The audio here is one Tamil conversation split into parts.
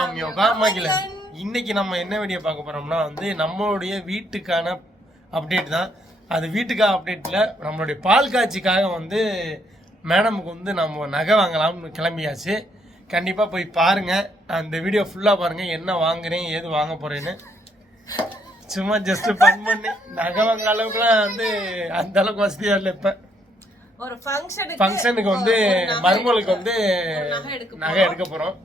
வீடியோ காமாக்கல இன்னைக்கு நம்ம என்ன வீடியோ பார்க்க போறோம்னா வந்து நம்மளுடைய வீட்டுக்கான அப்டேட் தான். அது வீட்டுக்கான அப்டேட்ல நம்மளுடைய பால் காட்சிக்காக வந்து மேடமுக்கு வந்து நம்ம நகை வாங்கலாம்னு கிளம்பியாச்சு. கண்டிப்பாக போய் பாருங்க. அந்த வீடியோ ஃபுல்லாக பாருங்க. என்ன வாங்குறேன் ஏது வாங்க போறேன்னு. சும்மா ஜஸ்ட் ஃபன் பண்ணி நகை வாங்குற அளவுக்குலாம் வந்து அந்த அளவுக்கு வசதியாக இல்லை இப்போ. ஒரு ஃபங்க்ஷனுக்கு ஃபங்க்ஷனுக்கு வந்து மருமகளுக்கு வந்து நகை எடுக்க போறோம்.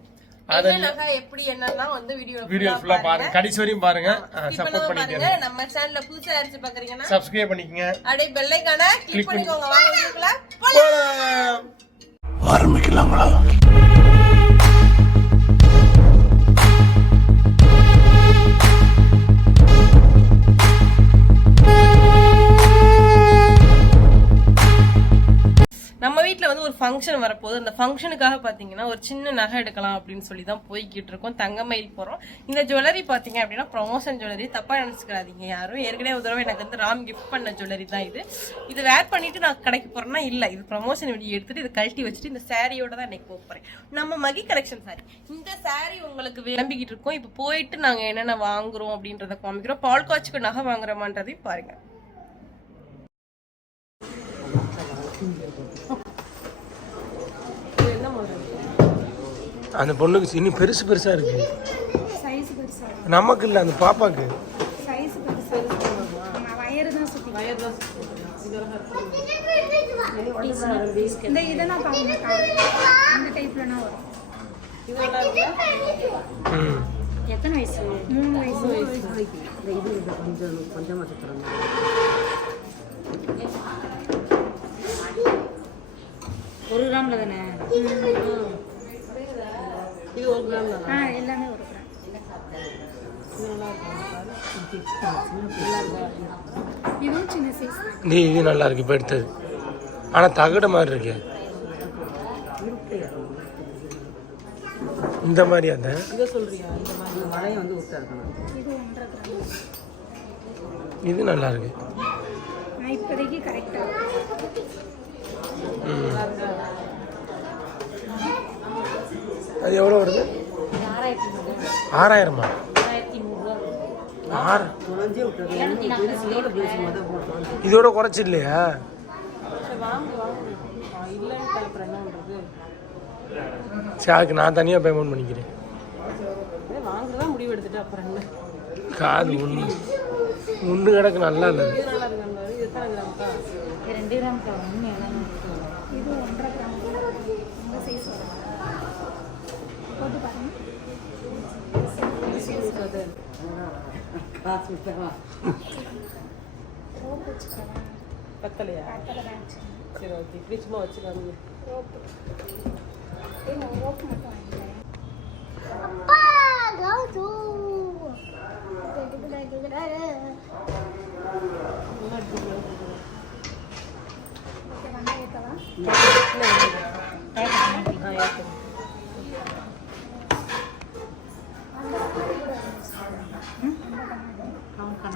அதை நகை எப்படி என்னெல்லாம் வந்து வீடியோ வீடியோ ஃபுல்லா பாருங்க. கடைசி வரையும் பாருங்க. சப்போர்ட் பண்ணிக்கங்க. நம்ம சேனல்ல புதுசா யாராச்சும் பாக்குறீங்கன்னா சப்ஸ்கிரைப் பண்ணிக்கங்க. அப்படியே பெல்லைக்கான கிளிக் பண்ணிக்கோங்க. வாங்க வீடியோக்குள்ள போலாம். ஆரம்பிக்கலாங்களா வீட்டில் வந்து ஒரு ஃபங்க்ஷன் வரப்போகுது. அந்த ஃபங்க்ஷனுக்காக பாத்தீங்கன்னா ஒரு சின்ன நகை எடுக்கலாம் அப்படின்னு சொல்லி தான் போய்கிட்டு இருக்கோம். தங்கமயில் போறோம். இந்த ஜுவல்லரி பாத்தீங்க அப்படின்னா ப்ரொமோஷன் ஜுவல்லரி தப்பா நினைச்சுக்கிறாதீங்க யாரும். ஏற்கனவே ஒரு தடவை எனக்கு வந்து ராம் கிஃப்ட் பண்ண ஜுவல்லரி தான் இது. இது வேர் பண்ணிட்டு நான் கடைக்கு போறேன்னா இல்ல. இது ப்ரொமோஷன் வீடியோ எடுத்துட்டு இதை கழட்டி வச்சுட்டு இந்த சாரியோட தான் இன்னைக்கு போறேன். நம்ம மகி கலெக்ஷன் சாரி இந்த சாரி உங்களுக்கு விளம்பிக்கிட்டு இருக்கோம். இப்போ போயிட்டு நாங்க என்னென்ன வாங்குறோம் அப்படின்றத காமிக்கிறோம். பால் காட்சிக்கு நகை வாங்குறோமான்றதையும் பாருங்க இது என்ன மாடல் அந்த பொண்ணுக்கு இன்னும் பெருசு பெருசா இருக்கு. சைஸ் பெருசா. இருக்கு. நமக்கு இல்ல அந்த பாப்பாக்கு. எத்தனை வயசு? மூணு வயசு. ஒரு கிராம்ல தானே? இது ஒரு கிராம் தான்? ஆ எல்லாமே ஒரு கிராம் இதுவும் சின்ன சைஸ் தான். இது இது நல்லா இருக்கு இப்போ எடுத்தது. ஆனா தகடு மாதிரி இருக்கு. இந்த மாதிரி அந்த? இதை சொல்றியா? இந்த மாதிரி இது ஒன்றரை கிராம் இது நல்லா இருக்கு. இப்போதைக்கு கரெக்டாக ம். அது எவ்வளோ வருது? ஆறாயிரமா? ஆறு. இதோட குறைச்சி இல்லையா சரி அதுக்கு நான் தனியாக பேமெண்ட் பண்ணிக்கிறேன். வாங்குறதா முடிவு எடுத்துட்டு அப்புறம் என்ன காது ஒன்று ஒன்று கிடக்கு நல்லா இல்லை இது நல்லா இருக்கு அந்த இது எத்தனை கிராம்க்கா ரெண்டு கிராம் ஒன்று எல்லாம் இது ஒன்றரை கிராம் இந்த சைஸ் வரும் போட்டு பாருங்க ரோப் வச்சுக்கலாம் பத்தலையா சரி ஓகே இப்படி ரோப்பு மட்டும் வாங்கிக்கிறேன்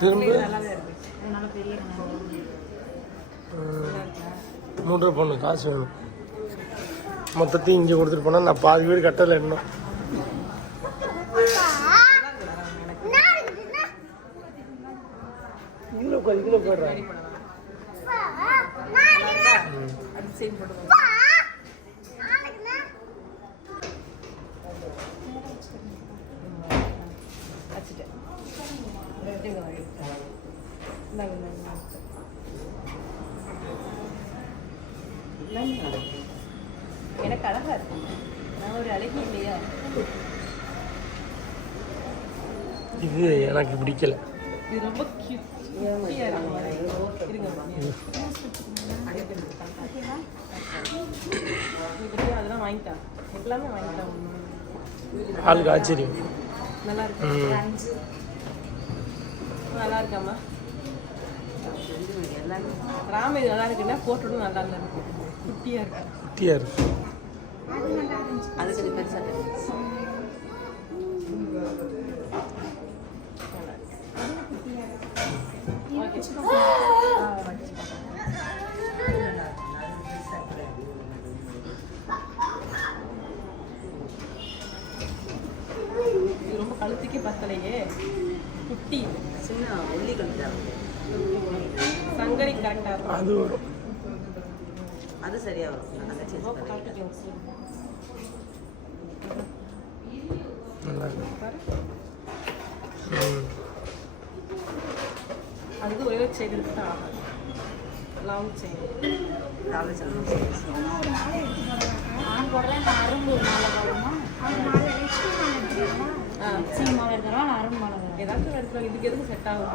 திரும்ப? நல்லாவே இருக்கு. அதனால பெரிய கிணறு மூன்று பொண்ணு காசு வேணும். மொத்தத்தையும் இங்கே கொடுத்துட்டு போனால் நான் பாதி வீடு கட்டலை இன்னும். இதில் உட்காரு இதில் போயிடுறேன் வச்சுட்டேன். எனக்கு அழகா இருக்கு. நான் ஒரு அழகி இல்லையா? இது எனக்கு பிடிக்கல. இது ரொம்ப அதெல்லாம் வாங்கிட்டான் எல்லாமே வாங்கிட்டான் ஆளுக்கு ஆச்சரியம். நல்லா இருக்கு ம். நல்லா இருக்காமா ராம இது நல்லா இருக்குன்னா போட்டுடும் நல்லா இல்லை இருக்கு. குட்டியா இருக்கு. குட்டியாக இருக்கு அது நல்லா இருந்துச்சு கொஞ்சம் பெருசா பத்தலையே. குட்டி. சின்ன ஒல்லி கழுத்தாரு சங்கரி கரெக்டா இருக்கும் அது வரும். அது சரியா வரும். வச்சுக்கிறேன். நல்லா இருக்கு. அதுக்கு ஒரே ஒரு சைடு இருக்கு ஆகும் லாங் சைடு காலேஜ் செல்லணும். நான் போடல நான் அரும்பு மாலை போடுமா லட்சுமி மாலை அரும்பு மாலை ஏதாச்சும் எடுத்துருவாங்க இதுக்கு எதுக்கு செட் ஆகும்?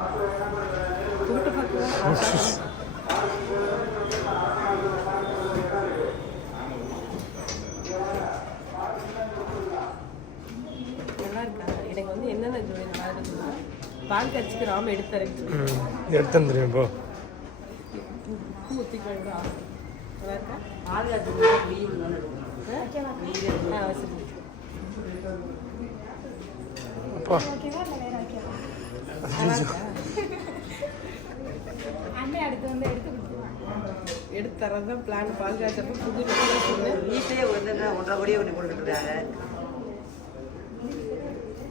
நல்லா இருக்கா? எனக்கு வந்து என்னென்ன ஜோடி நல்லா இருக்குன்னா பால் கட்சிக்கு ராம எடுத்து இப்போ பூ. ஊற்றி கழுவுறா. நல்லா இருக்கா? பால் வெயில் நல்லா இருக்கும். வெயில் இருக்கும். ஆ சரி அப்பா ஓகேவா இல்லை வேற ஓகேவா நல்லா இருக்கா அண்ணன் அடுத்து வந்து எடுத்து தரதான் பிளான் பால் காய்ச்சப்ப புது வீட்லயே வந்து ஒன்றரை கோடியே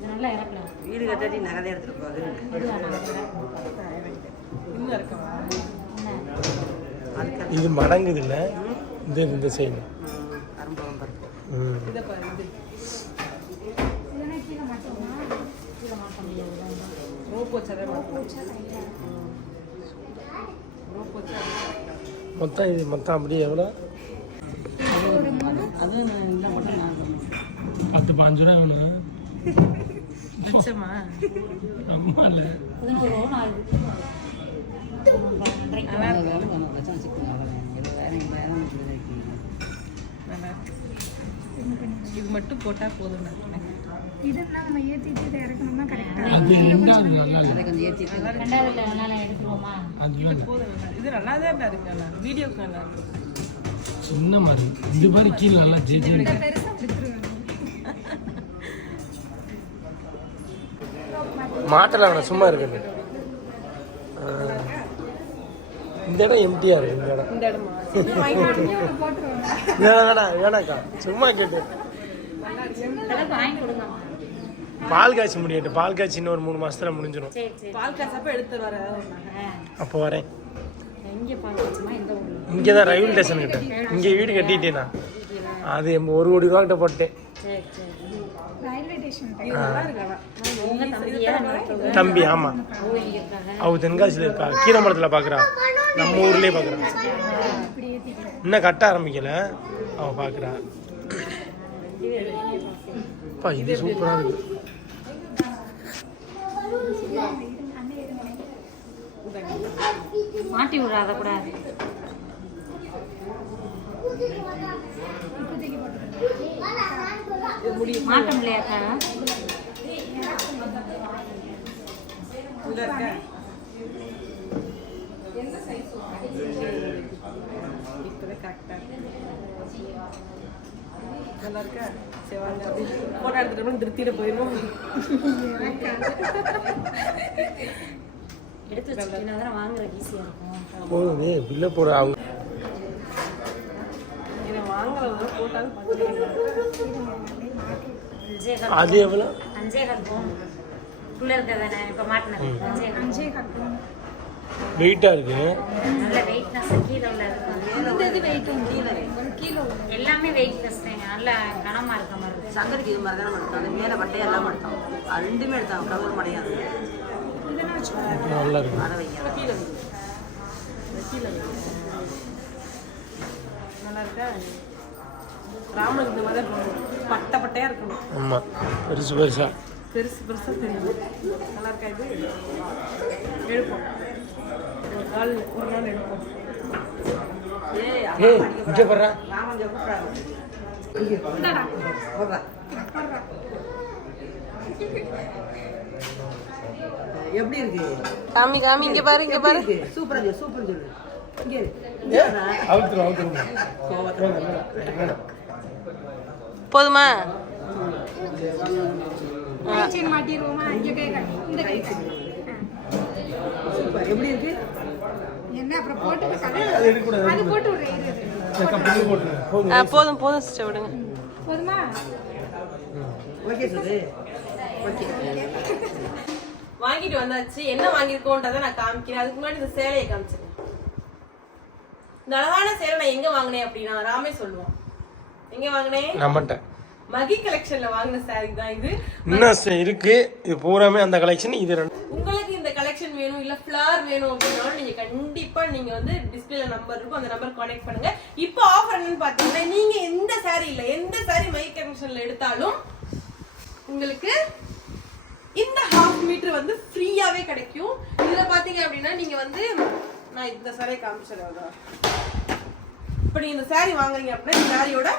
நல்லா இறக்கலாம் வீடு கட்டாட்டி நகதை எடுத்துட்டு போகுது இது மடங்குது இல்லை இந்த இந்த சைடு ம் இதை பாரு இது இல்லைன்னா கீழே மாட்டோமா கீழே மாட்ட முடியாது மொத்தம் இது மொத்தம் அப்படியே எவ்வளோ? அதுவும் இல்லை மட்டும் நான் பத்து பாஞ்சு ரூபா வேணும். அம்மா இல்லை. இது மட்டும் போட்டா போதும் நினைக்கிறேன் இதுன்னா நம்ம ஏற்றிட்டு இதை இறக்கணும்னா கரெக்டாக அது ரெண்டாவது நல்லா இல்லை ரெண்டாவது இல்லை நல்லா எடுத்துருவோமா? அதுதான் போதும் நல்லா இது நல்லா தான் இருக்கு நல்லா வீடியோக்கு நல்லா இருக்கு சின்ன மாதிரி. இது மாதிரி கீழே நல்லா ஜே ஜே பெருசாக எடுத்துருவாங்க மாட்டல அவனை சும்மா இருக்குது இந்த இடம் எம்டியா இருக்கு இந்த இடம். இந்த வேணாம் வேணாக்கா சும்மா கேட்டு. இதெல்லாம் வாங்கி கொடுங்க. பால் காய்ச்சி முடியட்டும். பால் காய்ச்சி இன்னும் ஒரு மூணு மாசத்துல முடிஞ்சிடும் பால் காசப்ப எடுத்து வர ஆ. அப்போ வரேன். இங்கே தான் ரயில்வே ஸ்டேஷன் கிட்ட. இங்கே வீடு கட்டிட்டேனா? அது எம் ஒரு கோடி ரூபா கிட்ட. போட்டேன்? தம்பி ஆமா. அவ தென்காசியில் இருக்கா. கீரமடத்தில் பார்க்குறா நம்ம ஊர்லேயே பார்க்குறா இன்னும் கட்ட ஆரம்பிக்கல. அவ பார்க்குறா அப்பா இது சூப்பராக இருக்கு. மாட்டி விடாத கூடாது மாட்ட இருக்க இப்போதான் கரெக்டாக நல்லா இருக்கா சரி வாங்க. எடுத்துட்டு திருப்தியில போயிடும் எடுத்து வச்சுக்கிட்டீங்கன்னா தானே வாங்குறதுக்கு ஈஸியாக இருக்கும். போதும் பில்லை போட அவங்க. அது எவ்வளோ? அஞ்சே கால் போகும். உள்ள இருக்கிறதானே இப்போ மாட்டினது. அஞ்சே கால். அஞ்சே வெயிட்டாக இருக்கு? நல்ல வெயிட்னஸ் கீழே உள்ள இருக்கும் வெயிட் கீழே எல்லாமே வெயிட்லெஸ் தாங்க. நல்ல கனமா இருக்க மாதிரி இருக்கும் சங்கருக்கு இது மாதிரி தானே எடுத்தோம் அந்த மேலே மட்டையை எல்லாம் எடுத்தோம் அது ரெண்டுமே எடுத்தாங்க. கவர் மடையாது நல்லா இருக்கு. அதை வைங்க. கீழே வை. இந்த கீழே வை. நல்லா இருக்கா? ராமனுக்கு இந்த மாதிரி. பட்டை பட்டையா இருக்கணும். ஆமாம் பெருசு பெருசா. பெருசு பெருசா தெரியும். நல்லா இருக்கா இது? எடுப்போம். ஒரு நாள் ஒரு நாள் எடுப்போம். ஏய் ஏய் இங்கே போடுறா எப்படி இருக்கு? காமி காமி இங்க பாரு இங்க பாரு. சூப்பரா சொல்லு சூப்பர் சொல்லு இங்க போதுமா? மாட்டிடுவோமா. இந்த கை சூப்பர். எப்படி இருக்கு? என்ன அப்புறம் போட்டு அது எடுக்கக்கூடாது அது போட்டு விடுறேன் போதும். போதும் சிஸ்டர் விடுங்க. போதுமா? ஓகே சொல்லு ஓகே. வாங்கிட்டு வந்தாச்சு. என்ன வாங்கியிருக்கோன்றதை நான் காமிக்கிறேன். அதுக்கு முன்னாடி இந்த சேலையை காமிச்சிருக்கேன். இந்த அழகான சேலை நான் எங்க வாங்கினேன் அப்படின்னா ராமே சொல்லுவான். எங்க வாங்கினேன்? நம்மகிட்ட. மகி கலெக்ஷன்ல வாங்கின சாரி தான் இது. இன்னும் ச- இருக்கு. இது பூராமே அந்த கலெக்ஷன் இது ரெண்டு. உங்களுக்கு வேணும் இல்ல ஃபிளார் வேணும் அப்படின்னாலும் நீங்க கண்டிப்பா நீங்க வந்து டிஸ்பிளேல நம்பர் இருக்கும். அந்த நம்பர் கான்டாக்ட் பண்ணுங்க. இப்போ ஆஃபர் என்னன்னு பாத்தீங்கன்னா நீங்க எந்த saree இல்ல எந்த saree மை கலெக்ஷன்ல எடுத்தாலும் உங்களுக்கு இந்த ஹாஃப் மீட்டர் வந்து ஃப்ரீயாவே கிடைக்கும். இதுல பாத்தீங்க அப்படின்னா நீங்க வந்து நான் இந்த சாரியை காமிச்சிடுறேன் இப்போ நீங்க இந்த saree வாங்குறீங்க அப்படின்னா இந்த சாரியோட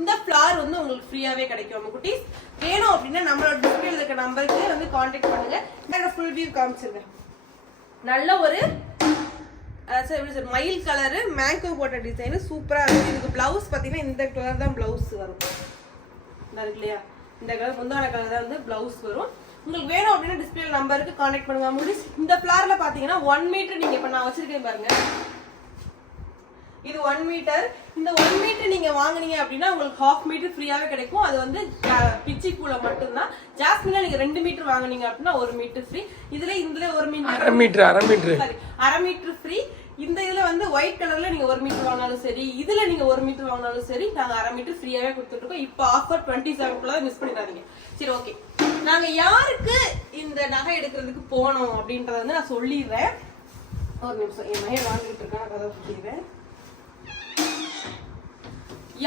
இந்த ஃப்ளார் வந்து உங்களுக்கு ஃப்ரீயாவே கிடைக்கும் நம்ம குட்டீஸ். வேணும் அப்படின்னா நம்மளோட டிஸ்பிளேல இருக்க நம்பருக்கு வந்து காண்டாக்ட் பண்ணுங்க. நான் ஃபுல் வியூ காமிச்சிருக்கேன் நல்ல ஒரு எப்படி மயில் கலரு மேங்கோ போட்ட டிசைனு சூப்பராக இருக்கு. இதுக்கு பிளவுஸ் பார்த்தீங்கன்னா இந்த கலர் தான் பிளவுஸ் வரும். இருக்கு இல்லையா? இந்த கலர் முந்தான கலர் தான் வந்து பிளவுஸ் வரும். உங்களுக்கு வேணும் அப்படின்னா டிஸ்பிளே நம்பருக்கு கான்டாக்ட் பண்ணுங்க. முடிச்சு இந்த ஃபிளார்ல பார்த்தீங்கன்னா ஒன் மீட்டர் நீங்கள் இப்போ நான் வச்சிருக்கேன் பாருங்க. இது ஒன் மீட்டர் இந்த ஒன் மீட்டர் நீங்க வாங்குனீங்க அப்படின்னா உங்களுக்கு ஹாஃப் மீட்டர் ஃப்ரீயாவே கிடைக்கும். அது வந்து ஜா- பிச்சி பூல மட்டும்தான். ஜாஸ்மின்ல நீங்க ரெண்டு மீட்டர் வாங்குனீங்க அப்படின்னா ஒரு மீட்டர் ஃப்ரீ இதுல இதுல ஒரு அரை மீட்டர் அரை மீட்ரு சாரி அரை மீட்டர் ஃப்ரீ இந்த இதுல வந்து ஒயிட் கலர்ல நீங்க ஒரு மீட்டர் வாங்கினாலும் சரி இதுல நீங்க ஒரு மீட்டர் வாங்கினாலும் சரி நாங்க அரை மீட்டர் ஃப்ரீயாவே கொடுத்துட்டு இருக்கோம் இப்போ ஆஃபர் டுவெண்ட்டி செவன் மிஸ் பண்ணிடாதீங்க. சரி ஓகே நாங்க யாருக்கு இந்த நகை எடுக்கிறதுக்கு போனோம் அப்படின்றத வந்து நான் சொல்லிடுறேன். ஒரு நிமிஷம் என் மையம் வாங்கிட்டு இருக்கேன் கதை சொல்லிடுறேன்.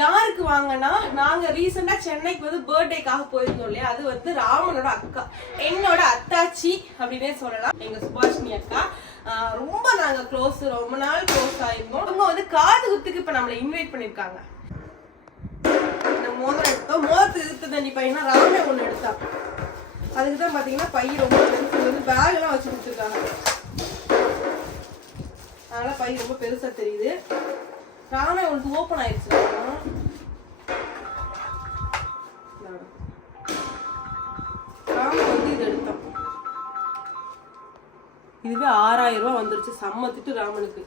யாருக்கு வாங்கினா நாங்க ரீசெண்டா சென்னைக்கு வந்து பர்த்டேக்காக போயிருந்தோம் இல்லையா? அது வந்து ராமனோட அக்கா. என்னோட அத்தாச்சி அப்படின்னே சொல்லலாம். எங்க சுபாஷினி அக்கா. ரொம்ப நாங்க க்ளோஸ் ரொம்ப நாள் க்ளோஸ் ஆயிருந்தோம். அவங்க வந்து காது குத்துக்கு இப்ப நம்மளை இன்வைட் பண்ணிருக்காங்க. இந்த மோதிரம் எடுத்தோம். மோதிரத்துக்கு எடுத்து தண்ணி பையனா ராமே ஒண்ணு எடுத்தா. அதுக்கு தான் பாத்தீங்கன்னா பை ரொம்ப பெருசு. வந்து பேக் எல்லாம் வச்சு கொடுத்துருக்காங்க. அதனால பை ரொம்ப பெருசா தெரியுது. ராமே உனக்கு ஓப்பன் ஆயிடுச்சு வந்து இது எடுத்தான் இதுவே ஆறாயிரம் ரூபாய் வந்துருச்சு. சம்மத்திட்டு ராமனுக்கு.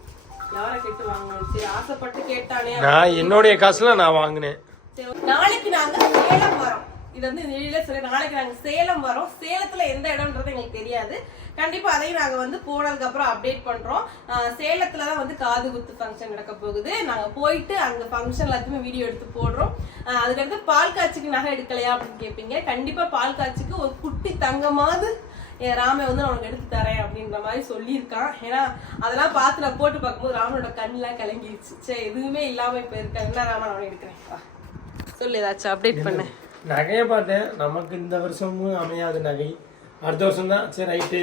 யாரை கேட்டு வாங்கணும் சரி ஆசைப்பட்டு கேட்டானே. நான் என்னுடைய காசுல நான் வாங்கினேன். நாளைக்கு நாங்க சேலம் வரோம். இது வந்து வெளியில சொல்லி நாளைக்கு நாங்க சேலம் வரோம். சேலத்துல எந்த இடம்ன்றது எங்களுக்கு தெரியாது. கண்டிப்பா அதையும் நாங்க வந்து போனதுக்கு அப்புறம் அப்டேட் பண்றோம். ஆஹ் சேலத்துல தான் வந்து காது குத்து ஃபங்க்ஷன் நடக்க போகுது. நாங்க போயிட்டு அங்க ஃபங்க்ஷன் எல்லாத்தையுமே வீடியோ எடுத்து போடுறோம். இருந்து பால் காட்சிக்கு நகை எடுக்கலையா அப்படின்னு கேட்பீங்க கண்டிப்பா பால் காட்சிக்கு ஒரு குட்டி தங்கமாவது ராமை வந்து நான் உனக்கு எடுத்து தரேன் அப்படின்ற மாதிரி சொல்லியிருக்கான். ஏன்னா அதெல்லாம் பார்த்து நான் போட்டு பார்க்கும்போது ராமனோட கண்ணெல்லாம் கலங்கிருச்சு. சரி எதுவுமே இல்லாம இப்ப இருக்க என்ன ராமன் அவனை எடுக்கிறேன். சொல்லு ஏதாச்சும் அப்டேட் பண்ண. நகையை பார்த்தேன். நமக்கு இந்த வருஷமும் அமையாது நகை. அடுத்த வருஷம் தான் சரி ரைட்டு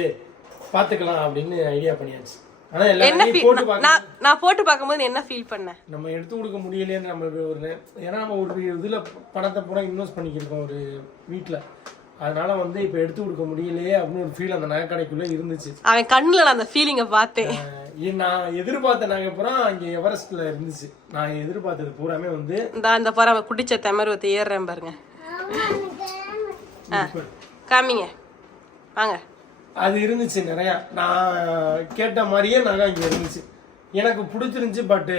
பார்த்துக்கலாம் அப்படின்னு ஐடியா பண்ணியாச்சு. ஆனா எல்லா என்ன நகையும் feel- போட்டு நான் பார்க்க நான் நான் போட்டு பார்க்கும்போது என்ன ஃபீல் பண்ண? நம்ம எடுத்து கொடுக்க முடியலையேன்னு நம்ம ஒரு ஏன்னா நம்ம ஒரு இதுல பணத்தை பூரா இன்வெஸ்ட் பண்ணிக்கிருக்கோம் ஒரு வீட்ல. அதனால வந்து இப்ப எடுத்து கொடுக்க முடியலையே அப்படின்னு ஒரு ஃபீல் அந்த நகை கடைக்குள்ள இருந்துச்சு. அவன் கண்ணுல நான் அந்த ஃபீலிங்கை பார்த்தேன். நான் எதிர்பார்த்த நகை பூரா அங்க எவரெஸ்ட்ல இருந்துச்சு. நான் எதிர்பார்த்தது பூராமே வந்து இந்த அந்த பாரு குடிச்ச தெமருவத்தை ஏறுறேன் பாருங்க. ஆ காமிங்க. வாங்க. அது இருந்துச்சு நிறைய. நான் கேட்ட மாதிரியே நகை இங்க இருந்துச்சு. எனக்கு பிடிச்சிருந்துச்சு பட்டு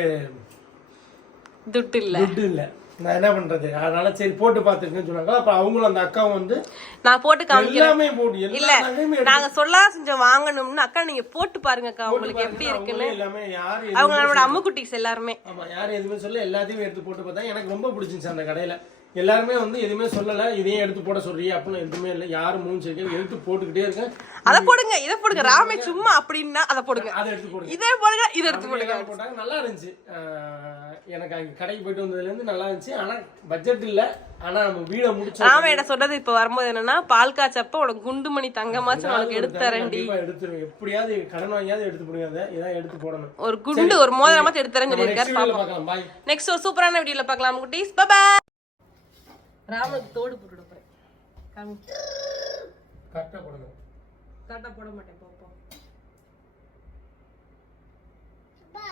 துட்டு இல்ல. துட்டு இல்ல. நான் என்ன பண்றது? அதனால சரி போட்டு பார்த்துருக்கேன்னு சொன்னாங்க. அப்ப அவங்களும் அந்த அக்காவும் வந்து நான் போட்டு எல்லாமே போட்டு இல்ல நாங்க சொல்லா செஞ்சோம் வாங்கணும்னு அக்கா நீங்க போட்டு பாருங்கக்கா போட்டு உங்களுக்கு எப்படி பாருங்க, இருக்குன்னு. எல்லாமே யாரு அவங்க நம்மளோட அம்மு குட்டிஸ் எல்லாருமே. ஆமா யாரும் எதுவுமே சொல்ல எல்லாத்தையும் எடுத்து போட்டு பார்த்தா எனக்கு ரொம்ப பிடிச்சிருந்துச்சு அந்த கடையில. எல்லாருமே வந்து எதுவுமே சொல்லல இதையும் எடுத்து போட சொல்றியே அப்படின்னு எதுவுமே இல்லை. யாரும் மூணு சரி எடுத்து போட்டுக்கிட்டே இருக்கேன் அத போடுங்க இத போடுங்க. ராமே சும்மா அப்படின்னா அத போடுங்க. அதை எடுத்து போடுங்க. இதை போடுங்க இதை எடுத்து போடுங்க. போட்டாங்க. நல்லா இருந்துச்சு. எனக்கு அங்க கடைக்கு போயிட்டு வந்ததுல இருந்து நல்லா இருந்துச்சு. ஆனா பட்ஜெட் இல்ல. ஆனா நம்ம வீட முடிச்சோம் ராம என்ன சொல்றது? இப்ப வரும்போது என்னன்னா பால் காய்ச்சப்ப உனக்கு குண்டுமணி தங்கமாச்சு உனக்கு எடுத்து தரேன்டி. எடுத்துருவேன். எப்படியாவது கடன் வாங்கியாவது எடுத்து போடுங்க. ஏதாவது எடுத்து போடணும். ஒரு குண்டு ஒரு மோதிரமாச்சு எடுத்து தரேன்னு சொல்லியிருக்காரு பாய் நெக்ஸ்ட் ஒரு சூப்பரான வீடியோல பார்க்கலாம். குட்டீஸ். பை ராமனுக்கு தோடு போட்டுட போறேன். காமி கரெக்டா போடணும். கரெக்டா போட மாட்டேன் பாப்போம் அப்பா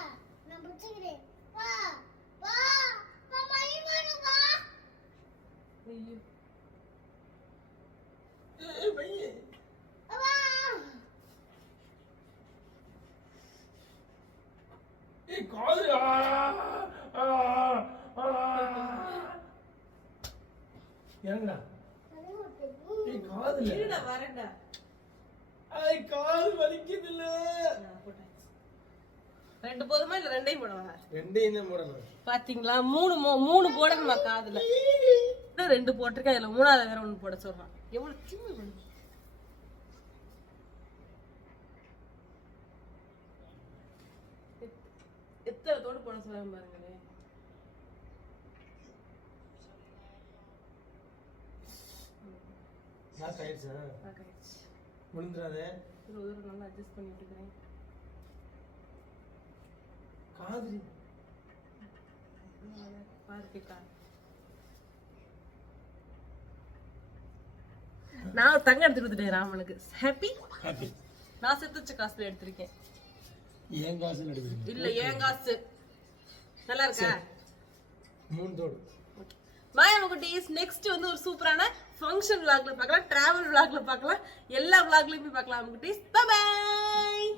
நான் பிடிச்சிக்கிறேன் வா வா வா மணி வேணும் வா வா ஏய், காது ஆ, ஆ, ஆ. ஏங்கடா ஏய், காதுல. இருடா வரேன்டா. ஐ, கால் வலிக்குது இல்ல ரெண்டு போதுமா இல்ல ரெண்டையும் போடவா? ரெண்டையும் தான் போடணும். பாத்தீங்களா? மூணு மூணு போடணுமா காதுல? இன்னும் ரெண்டு போட்டிருக்கேன். அதுல மூணாவது வேற ஒண்ணு போட சொல்றான். எவ்வளவு சின்ன எத்தனை தோடு போட சொல்றாங்க பாருங்களேன் லாக் ஆயிடுச்சா. விழுந்துடாதே ஒரு அட்ஜஸ்ட் பண்ணி விட்டுக்கிறேன் காது பார்த்துக்கா நான் ஒரு தங்கம் எடுத்து கொடுத்துட்டேன் ராமனுக்கு. ஹாப்பி ஹாப்பி நான் செத்து வச்ச காசுல எடுத்திருக்கேன். ஏன் காசுல எடுக்குறீங்க இல்ல ஏன் காசு? நல்லா இருக்கா? மூணு தோடு. பாய் குட்டீஸ் நெக்ஸ்ட் வந்து ஒரு சூப்பரான ஃபங்க்ஷன் விளாக்ல பார்க்கலாம் டிராவல் விளாக்ல பார்க்கலாம் எல்லா vlogலயுமே பார்க்கலாம் குட்டீஸ். Bye bye